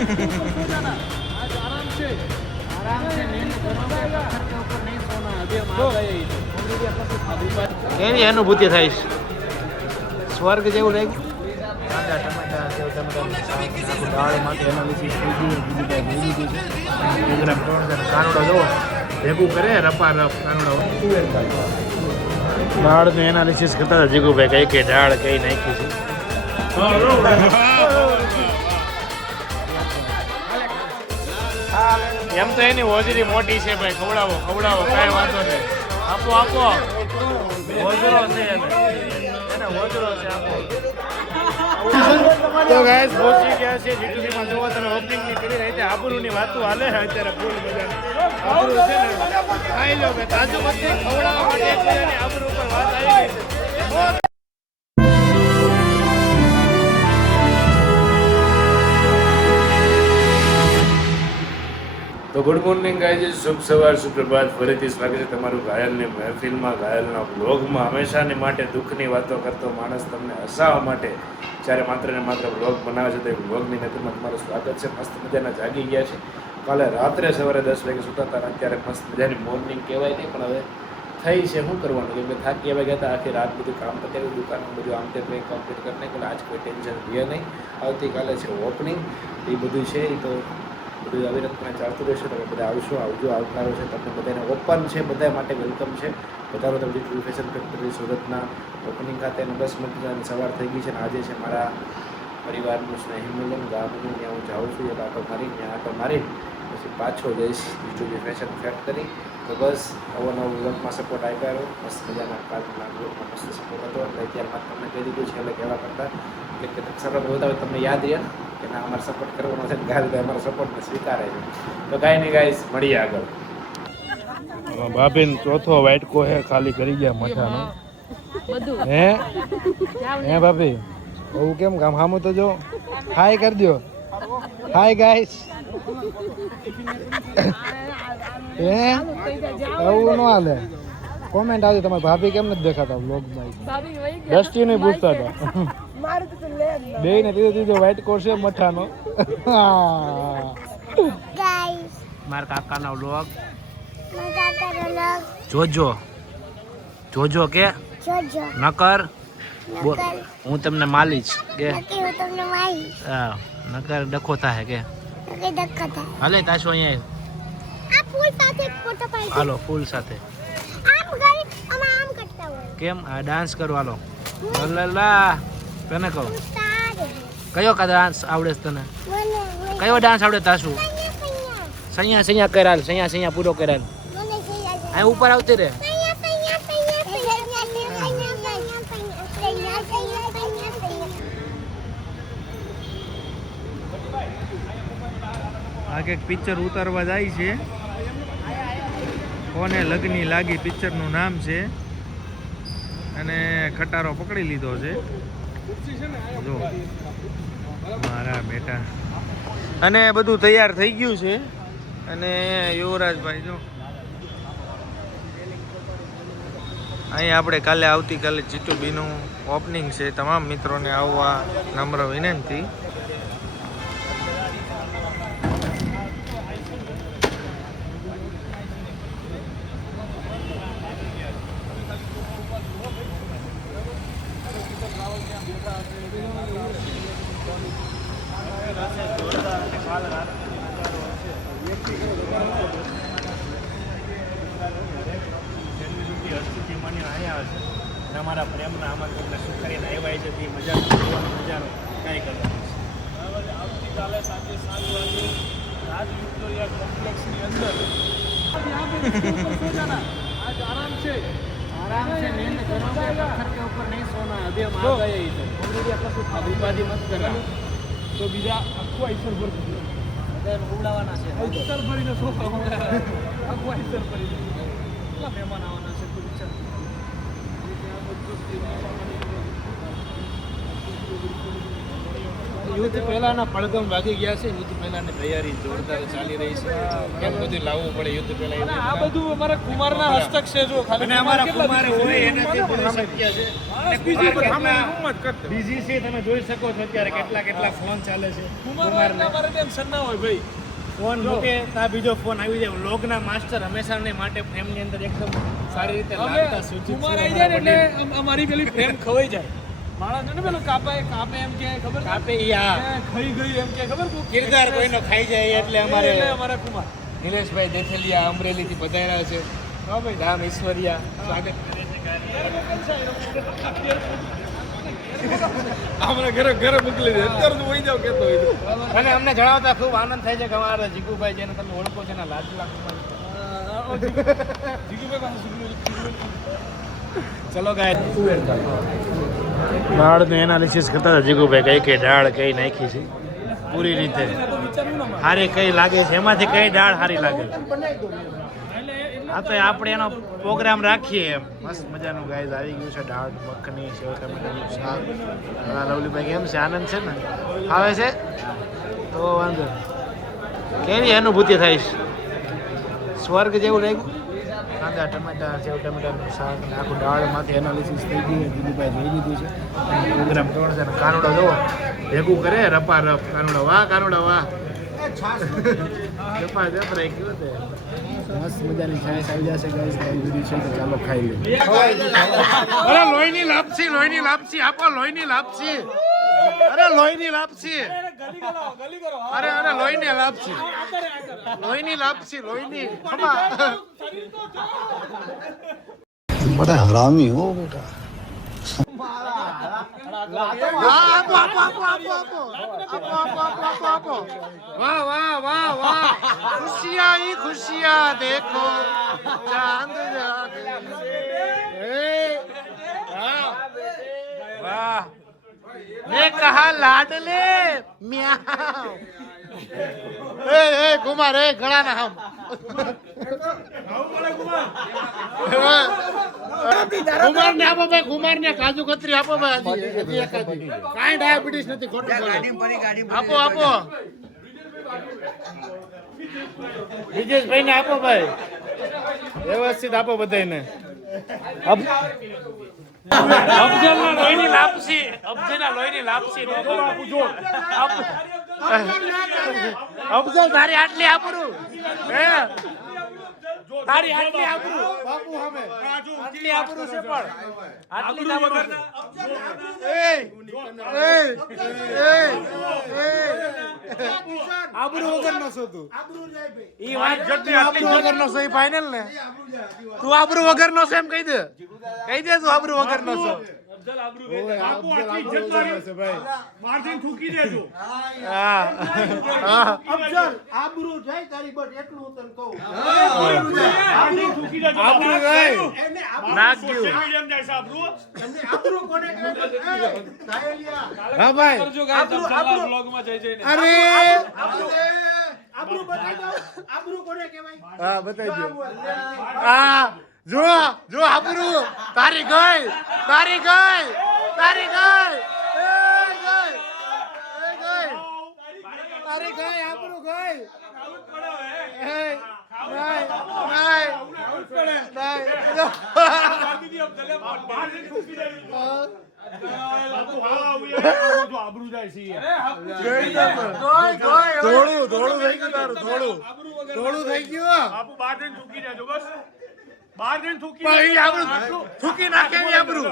आज आराम से नींद करोगे, पत्थर के ऊपर नहीं सोना। अभी हम आ गए इधर। કેવી અનુભૂતિ થાય છે? સ્વર્ગ જેવું લાગ્યું? કાંદા ટમાટા સેવ ટમાટાનું શાક, આખું દાળ માટે એનાલિસિસ થઈ ગયું, બીજું કાંઈ ભૂલી ગયું છે. પ્રોગ્રામ કાનુડા જુઓ ભેગું કરે રપા રપ કાનુડા. દાળનું એનાલિસિસ કરતા હતા જીગુભાઈ, કઈ કઈ દાળ કઈ નાખી છે. એમ તો એની હોજરી મોટી છે ભાઈ, ખવડાવો ખવડાવો કાંઈ વાંધો નહીં. આપો આપો, હોજરો છે એને હોજરો છે આપો. તો ગાઈસ પહોંચી ગયા છે જીટુસીમાં. જોવો તમે ઓપનિંગની કરી રહી છે, આબરૂની વાતો હાલે છે અત્યારે ફૂલ બજાર. આબરૂ છે ને ખાઈ લો કે તાજુ મસ્તી ખવડાવવા માટે એકબીજાની આબરૂ ઉપર વાત આવી ગઈ છે. તો ગુડ મોર્નિંગ ગાઈઝ, શુભ સવાર, સુપ્રભાત. ફરીથી સ્વાગત છે તમારું ઘાયલની મહેફિલમાં, ઘાયલના વ્લોગમાં. હંમેશાની માટે દુઃખની વાતો કરતો માણસ તમને હસાવવા માટે જ્યારે માત્ર ને માત્ર વ્લોગ બનાવે છે, તો એ વ્લોગની મહેફિલમાં તમારું સ્વાગત છે. મસ્ત મજાના જાગી ગયા છે. કાલે રાત્રે સવારે 10 વાગે સૂતા હતા, અત્યારે મસ્ત મજાની મોર્નિંગ કહેવાય નહીં, પણ હવે થઈ છે. શું કરવાનું, કેમ કે થાકી આવ્યા ગયા હતા, આખી રાત બધું કામ પતાવ્યું, દુકાનનું બધું આમ તે કંઈ કમ્પ્લીટ કરી નાખ્યું. આજ કોઈ ટેન્શન રહે નહીં. આવતીકાલે છે ઓપનિંગ, એ બધું છે. એ તો બધું આવી રીતના ચાલતું રહેશે. તમે બધા આવશો, આવજો, આવકારો છે તમને બધાને. ઓપન છે, બધા માટે વેલકમ છે. બધાનો તમે જે ફેશન ફેક્ટરી સુરતના ઓપનિંગ ખાતે 10 મિનિટની સવાર થઈ ગઈ છે. અને આજે છે મારા પરિવારનું સ્નેહી મિલન ગામનું. ત્યાં હું જાઉં છું, એક આટો મારી, ત્યાં આટો મારી પછી પાછો જઈશ બીજું ફેશન ફેક્ટરી. તો બસ નવો નવો વ્લોગમાં સપોર્ટ આપ્યા રહ્યો. મસ્ત મજાના કાલના વ્લોગમાં મસ્ત સપોર્ટ હતો. એટલે અત્યારમાં તમને કહી દીધું છે, એટલે કહેવા કરતાં એટલે કે સપોર્ટ બતાવે તમને યાદ રહે કે ના અમારે સપોર્ટ કરવાનો છે. ગાય અમારા સપોર્ટને સ્વીકારે છે. તો કાંઈ નહીં ગાઈસ, મળીએ આગળ. ભાભીને ચોથો વાઇટકો હે ખાલી કરી ગયા મઠાનો. હે ભાભી બહુ કેમ કામ સામું તો જો હાય કરી દો. Hi guys. હે એવું ન હાલે. કોમેન્ટ આવતી તમારી ભાભી કેમ નથી દેખાતા વ્લોગમાં? દ્રષ્ટિ નહીં પૂછતા હતા. બે ને ત્રીજો વ્હાઈટ કોટ છે મઠાનો. મારા કાકાનો વ્લોગ જોજો જોજો કે નકર હું તમને માલીશ કે હા નકર ડખો થાય કે હાલે તાશો અહીંયા હાલો ફૂલ સાથે કેમ આ ડાન્સ કરો હાલો. લા તને કહો કયો કા ડાન્સ આવડે તને? કયો ડાન્સ આવડે તાશું? સૈયા સૈયા કરાલ, સૈયા સૈયા પૂરો કરાલ. આ ઉપર આવતી રે. આ એક પિક્ચર ઉતારવા જાય છે. કોને લગની લાગી પિક્ચરનું નામ છે. અને ખટારો પકડી લીધો છે જો મારા બેટા. અને બધું તૈયાર થઈ ગયું છે. અને યુવરાજભાઈ જો અહીં આપણે કાલે આવતીકાલે જીટુબીનું ઓપનિંગ છે. તમામ મિત્રોને આવવા નમ્ર વિનંતી. અમારા પ્રેમના આમંત્રણને સ્વીકારીને આવ્યા છે તે મજા નજારો કાંઈ કરવાનો છે. આવતીકાલે સાંજે 7 વાગે રાજ વિક્ટોરિયા કોમ્પ્લેક્સની અંદર आज आराम से नींद करोगे, पत्थर के ऊपर नहीं सोना. अभी हम आ गए इधर. ऑलरेडी अपना कुछ अभिवादी मत करा तो બીજા આખું આઈસર પર બધા ઉડાવવાના છે. આઈસર ભરીને સોફા આખું આઈસર ભરીને કેટલા મહેમાન આવવાના છે તું વિચાર. યુદ્ધ પહેલાના પડગમ વાગી ગયા છે. યુદ્ધ પહેલાની તૈયારી જોરદાર ચાલી રહી છે. કેમ બધું લાવવું પડે યુદ્ધ પહેલા? આ બધું અમારા કુમારના હસ્તક છે. જો ખાલી અમારા કુમાર હોય એને શક્ય છે. બીજી છે તમે જોઈ શકો છો અત્યારે કેટલા ફોન ચાલે છે. ફોન મૂકે તા બીજો ફોન આવી જાય. વ્લોગના માસ્ટર હંમેશાને માટે ફ્રેમની અંદર એકદમ સારી રીતે લાગતા સૂચિત અમારી પેલી ફ્રેમ ખવાઈ જાય. માણસ ને પેલું કાપે એમ કે ખબર કાપે ઈ આ ખાઈ ગઈ એમ કે ખબર કિરદાર કોઈનો ખાઈ જાય એટલે અમારે અમારા કુમાર નિલેશભાઈ દેથલિયા અમરેલીથી પધાર્યા છે. હા ભાઈ રામ ઈશ્વરિયા સ્વાગત કરે છે. આપણે ઘરે મોકલી દે અત્યારે તો વહી જાવ કેતો હોય અને અમને જણાવતા ખૂબ આનંદ થાય છે કે અમારા જીગુભાઈ જેને તમે ઓળખો છો એના લાડલા જીગુભાઈ પાસે ચલો ગાય દાળનું એનાલિસિસ કરતા હતા જીગુભાઈ કઈ કઈ દાળ કઈ નાખી છે પૂરી રીતે સારી કઈ લાગે છે એમાંથી કઈ દાળ સારી લાગે છે. આ તો આપણે એનો પ્રોગ્રામ રાખીએ એમ મસ્ત મજાનું ગાઈઝ આવી ગયું છે. દાળ મખની સેવ ટમેટાનું શાક. લવલીભાઈ કેમ છે? આનંદ છે ને? આવે છે તો વાંધો કેવી અનુભૂતિ થાય છે? સ્વર્ગ જેવું લાગ્યું? કાંદા ટમેટા સેવ ટમેટાનું શાક ને આખું દાળમાંથી એનાલિસિસ થઈ ગયું. દીદીભાઈ જોઈ લીધું છે પ્રોગ્રામ કોણ છે? કાનુડા જુઓ ભેગું કરે રપા રપ. કાનુડા વાહ, કાનુડા વાહ. રપા જપ રહી ગયું તે મસ્ત મજાની છાશ આવી જશે ગાઈસ. ખાઈ દીધી છે તો ચાલો ખાઈ લઈએ. અરે લોહીની લાપસી, લોહીની લાપસી આપો, લોહીની લાપસી. અરે લોહીની લાપસી. અરે લોહીની લાપસી, લોહીની લાપસી, લોહીની ખમા. बड़ा हरामी हो बेटा. આપો આપો આપો આપો આપો આપો આપો આપો આપો. વાહ વાહ વાહ વાહ. ખુશિયા ही खुशियां देखो चांद जागे. वाह मैं कहा लाडले म्याऊं. ए कुमार ए गड़ा ना हम કુમાર ને આપો ભાઈ. કુમાર ને કાજુ કતરી આપો ભાઈ. હજી એકાદી કાંઈ ડાયાબિટીસ નથી. ખોટું બોલે. આપો આપો. વિજેશભાઈ ને આપો ભાઈ. વ્યવસ્થિત આપો બધાને. અફઝલના લોહીની લાપસી, અફઝલના લોહીની લાપસી. અફઝલ તારી આટલી આબરૂ હે? તારી આટલી આબરૂ બાપુ સામે આટલી આબરૂ છે પણ આટલી આબરૂ આબરૂ વગર નો છો તું. ઈ વાત જતી આબરૂ વગર નો છો. ઈ ફાઇનલ ને તું આબરૂ વગર નો છો એમ કહી દે. કહી દે તું આબરૂ વગર નો છો. હા ભાઈ હા બતાવી હા જો જો આબરૂ તારી ગઈ તારી ગઈ તારી ગઈ તારી ગઈ આબરૂ ગઈ. ધોળું થઈ ગયું તારું. ધોળું થઈ ગયું. થૂકી નાખે આબરૂ.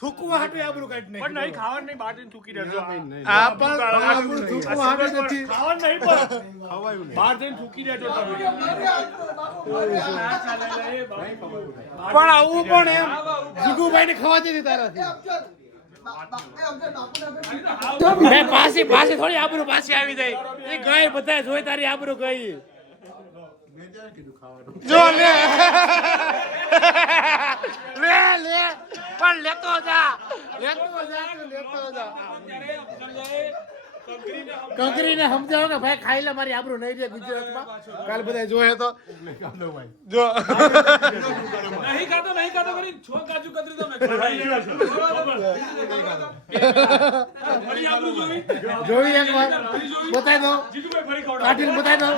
થૂકવું હાટું આબરૂ કાઢી નાખે. નહીં ખાવાનું નહીં બહાર જઈને થૂકી દેજો. આ પણ આબરૂ થૂકવું હાટું નથી. ખાવાનું નહીં પણ બહાર જઈને થૂકી દેજો તમે. પણ આવું પણ એમ જીગુભાઈ ને ખવા દીધી તારાથી. પાછી થોડી આબરૂ પાછી આવી જાય. એ ગઈ બધા જોઈ તારી આબરૂ ગઈ. જો લે લે લે પણ લેતો જા કંકરીને સમજાવો કે ભાઈ ખાઈ લે મારી આબરૂ નહીં રે ગુજરાતમાં. કાલ બધા જોયે તો જો નહીં ખાતો કરી છો કાજુ કતરી તો મેં જોઈ એક વાર બતાવી દો. કાઢીને બતાવી દો.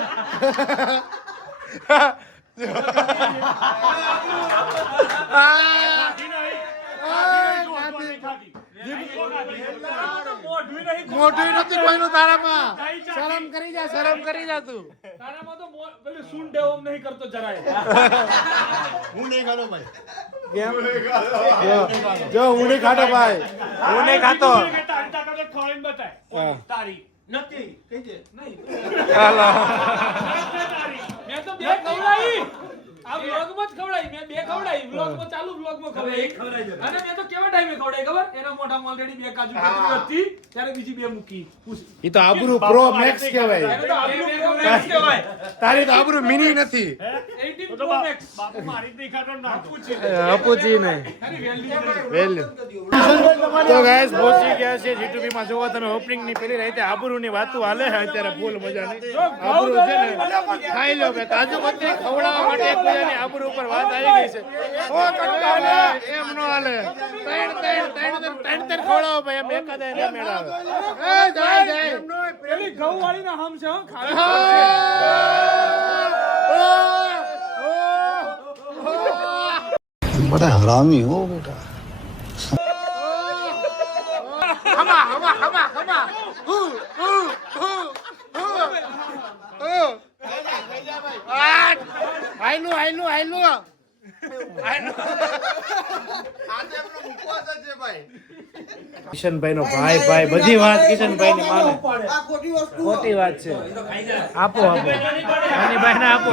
કાઢી મોઢું નથી કોઈનું તારામાં. શરમ કરી જા તું. તારામાં તો પેલી સૂંઢ ઓમ નહીં કરતો જરાય. હું નહીં ખાતો ભાઈ. જો હું નહીં ખાતો ભાઈ. હું નહીં ખાતો. ખોળીને બતાય. તારી નથી કઈ છે નહીં. હાલો. મેં તો બે ખવડાવી. આ વ્લોગમાં જ ખવડાવી. મેં બે ખવડાવી. વ્લોગમાં ચાલુ વ્લોગમાં ખવડાવી. અને મેં તો કેવા ટાઈમે ખવડાવી ખબર? એના મોઢામાં ઓલરેડી બે કાજુ કતરી હતી. ત્યારે બીજી બે મૂકી. ઈ તો આબરૂ પ્રો મેક્સ કહેવાય. એને તો આબરૂ Pro Max કહેવાય. તારી તો આબરૂ મિની નથી. 18 Pro Max. બાપુ મારી જ નહીં ખાતો ના. અપુજી નહીં. વેલ્યુ. તો ગાઈસ પહોંચી ગયા છે જીટુબી માં. જોવો તમે ઓપનિંગ ની પેલી રાતે આબરૂની વાતો હાલે છે અત્યારે ફૂલ મજાની. આબરૂ છે ને ખાઈ લો બે કાજુ કતરી ખવડાવવા માટે એકબીજાની આબરૂ ઉપર વાત આવી ગઈ છે. ઓ કટકાલે એમ નો હાલે. ત્રણ ખવડાવો ભાઈ એમ એકાદા ને મેળાવે. એ જાય પેલી ઘઉં વાળી ના હમ છે હો ખાલી. बड़ा हरामी हो बेटा. કિશનભાઈ નો ભાઈ બધી વાત કિશનભાઈ ની માને. ખોટી વાત છે. આપો ભાઈ ને આપો.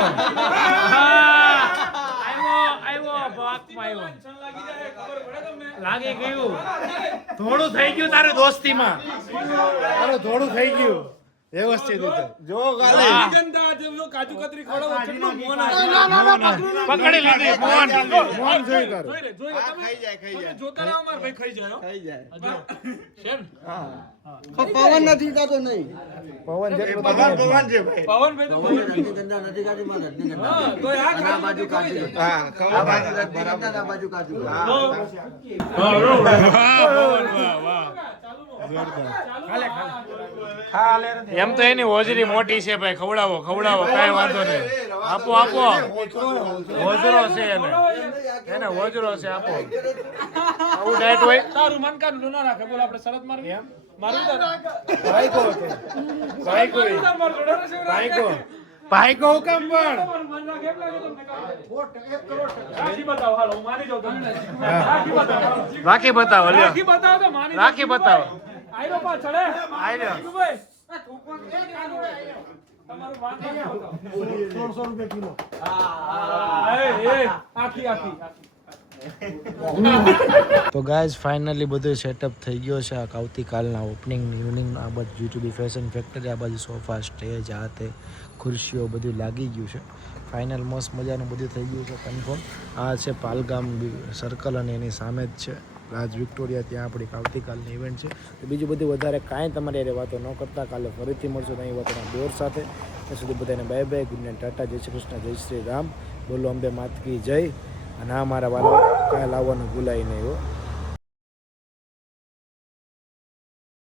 લાગી ગયું. થોડું થઈ ગયું તારે દોસ્તીમાં. તારું થોડું થઈ ગયું વ્યવસ્થિત રીતે. જો કાજુ કતરી ખવડાવો કેટલો મોન પકડી લીધી. મોહન જોઈ કર. તમે જોતા રહો માર ભાઈ ખાઈ જાય હો. શેમ પવન નથી કાતો નહીં પવન જેટલો પવન છે ભાઈ પવનભાઈ તો ગંદા નથી કાઢી મારે હા તો આ બાજુ કાઢી हाँ આ બાજુ કાઢી એમ તો એની હોજરી મોટી છે ભાઈ. ખવડાવો કઈ વાંધો નહીં. આપો હોજરો છે એને હોજરો છે. આપો આવું ડાયટ હોય. તારું મન કાઢું ના રાખે બોલ આપણે શરત મારવી મારું ભાઈ કો ભાઈ કો હુકમ પણ રાખી બતાવો લ્યો. રાખી બતાવો. આયરો પાછળ હે આયરો. ભાઈ તમારું વાંધો નહીં આવતો 1600 રૂપિયા કિલો આખી તો ગાઈઝ ફાઇનલી બધું સેટઅપ થઈ ગયો છે. આ આવતીકાલના ઓપનિંગ ઇવનિંગ આ બાજુ જીટુબી ફેશન ફેક્ટરી, આ બાજુ સોફા સ્ટેજ, આ તે ખુરશીઓ બધું લાગી ગયું છે. ફાઇનલ મસ્ત મજાનું બધું થઈ ગયું છે કન્ફર્મ. આ છે પાલગામ સર્કલ અને એની સામે જ છે રાજ વિક્ટોરિયા. ત્યાં આપણી આવતીકાલની ઇવેન્ટ છે. તો બીજું બધું વધારે કાંઈ તમારી એ વાતો ન કરતા કાલે ફરીથી મળશું નહીં વાતોના દોર સાથે. ત્યાં સુધી બધાને bye bye, good night, Tata, જય શ્રી કૃષ્ણ, જય શ્રી રામ, બોલો અંબે માત કી જય. અને આ મારા વાલા કાંઈ લાવવાનું ભૂલાય નહીં હો.